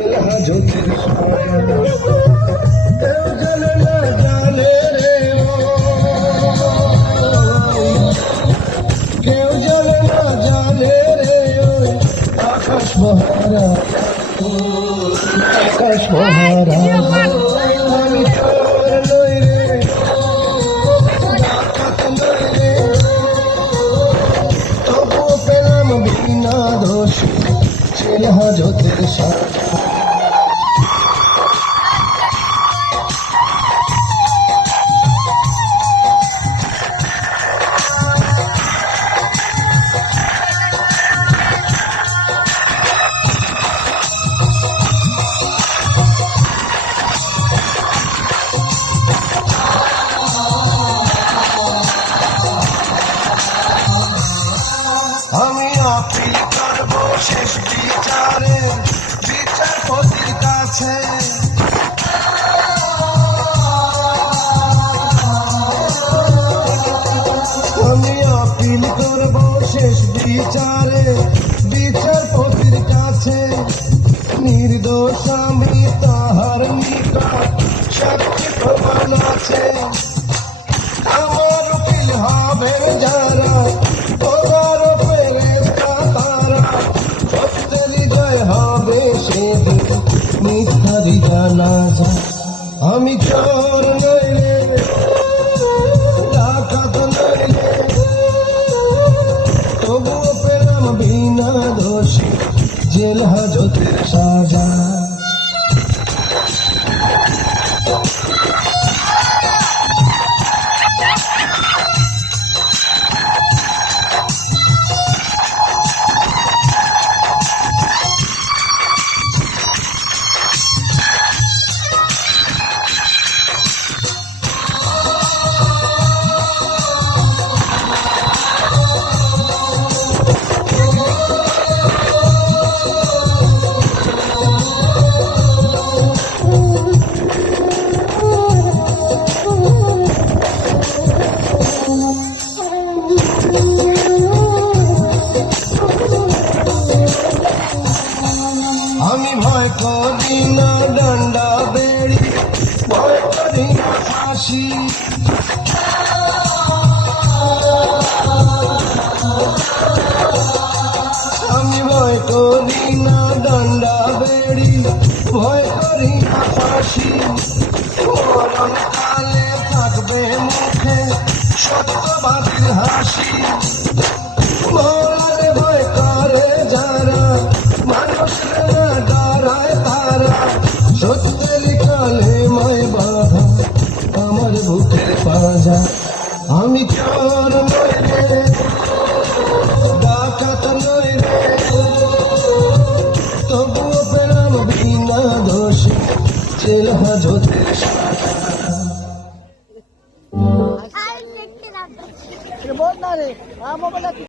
jail হাজতের কেউ জানে না জানে রে কেউ জানে না জানে রে আকাশ মহারা আকাশ মহারা আমি চোর নই রে ডাকাত নই রে তবুও পেলাম বিনা দোষ জেল হাজতের সাজা আমি আপিল করব শেষ বিচারে বিচারপতির কাছে আমি আপিল করব শেষ বিচারে বিচারপতির কাছে নির্দোষ আমি তাহার নিকট সাক্ষী প্রমাণ আছে আমার উকিল হবে যারা মিথ্যারি জানা যায় আমি চোর নই রে ডাকাত নই রে তবুও পেলাম বিনা দোষ জেল হাজতের সাজা আমি ভয় করি না ডান্ডা বেড়ি ভয় করি না ফাঁসি আমি ভয় করি না ডান্ডা বেড়ি ভয় করি না ফাঁসি মরণকালে থাকবে মুখে সত্যবাদীর হাসি মরার ভয় করে যারা মানুষরা দাঁড়ায় তারা সত্যের কালে ময় বাধা আমার বুকের পাজা আমি চোর নই রে ডাকাত নই রে তবুও পেলাম বিনা দোষ জেল হাজতের সাজা